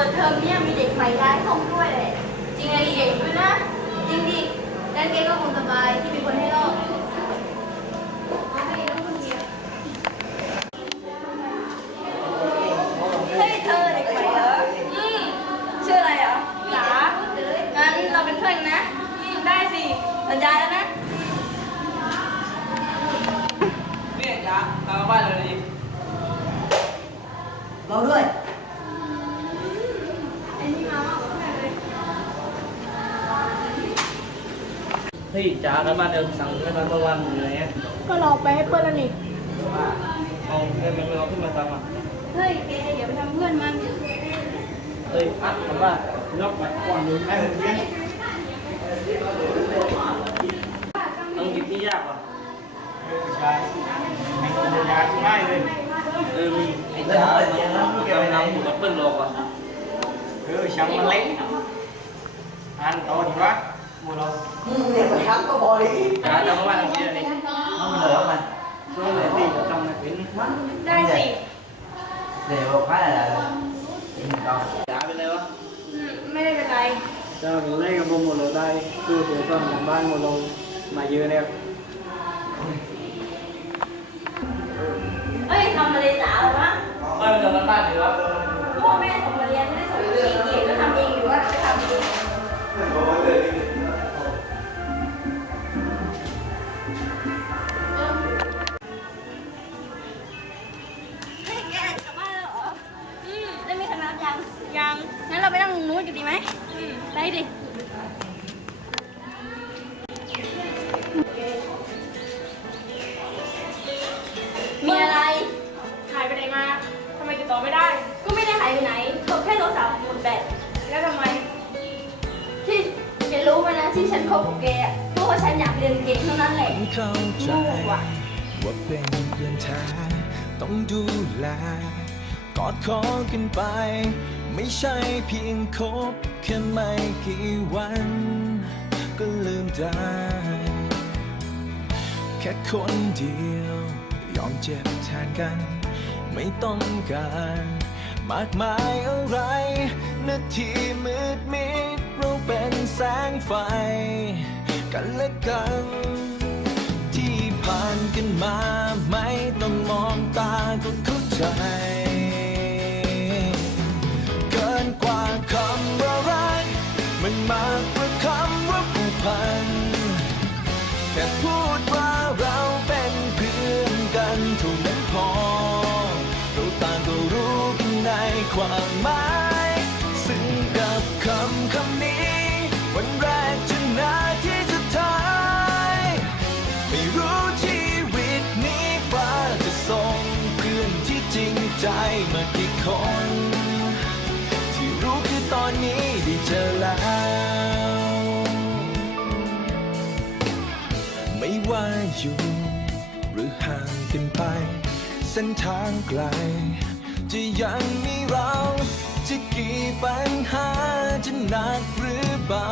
ปิดเทอมเนี่ยมีเด็กใหม่ย้ายห้องด้วยแหละจริงไอ้เก่งด้วยนะ จริงดิงั้นเกก็คงสบายที่มีคนให้รอบเฮ้ยเธอเด็กใหม่เหรออืมชื่ออะไรเหรอจ๋างั้นเราเป็นเพื่อนนะได้สิสัญญาแล้วนะ เนี่ยจ้าตามบ้านเลยดิ เฮ้ยจ้าตามบ้านเดิมสั่งไม่ทันเมื่อวานอยู่ไหนอะก็รอไปให้เพื่อนแล้วนี่เอาเงินมันเอาขึ้นมาทำอะเฮ้ยแกอย่าไปทำเพื่อนมันเฮ้ยอัดผมว่าล็อกมาก่อนดูให้ผมเรียนต้องหยิบนี่ยากว่ะใช่ไม่ต้องยากง่ายเลยเออมีไอ้จ้าแกไปนำหมูกับเปิ้ลหลอกว่ะเออช่างมันเล็กอันโตดีวะ หมูเราอืมเด็กมันทักก็บอกเลยจ้าจำมาบ้านตรงนี้เลยเอามันเลยเอามันช่วยเลยสิจำไม่เป็นได้สิ เดี๋ยวพาอะไรอินต้องจ้าเป็นไรวะอืมไม่ได้เป็นไรเจ้าถึงเล่กับผมหมดเลยได้คือตัวต้นของบ้านหมดเรามาเยอะแล้วเอ้ย งงั้นเราไปนั่งนู้นกันดีไหมอืมได้ดิมีอะไรหายไปไหนมาทำไมติดต่อไม่ได้ ก็ไม่ได้หายไปไหนเขาแค่โทรศัพท์หมดแบตแล้วทำไม ที่แกรู้ไหมนะที่ฉันคบกับแกอะเพราะว่าฉันอยากเรียนเก่งเท่านั้นแหละเข้าใจ โง่ว่ะ ว่าเป็นเพื่อนแท้ต้องดูแล กอดคอกันไป ไม่ใช่เพียงคบแค่ไม่กี่วัน ก็ลืมได้ แค่คนเดียว ยอมเจ็บแทนกัน ไม่ต้องการ มากมายอะไร นาทีมืดมิดเราเป็นแสงไฟ กันและกัน ที่ผ่านกันมาไม่ต้องมองตาก็เข้าใจ ความหมายซึ่งกับคำคำนี้ วันแรกจนนาทีสุดท้าย ไม่รู้ชีวิตนี้ฟ้าจะส่งเพื่อนที่จริงใจมากี่คน ที่รู้คือตอนนี้ได้เจอแล้ว ไม่ว่าอยู่ หรือห่างกันไป เส้นทางไกล จะยังมี จะกี่ปัญหาจะหนักหรือเบา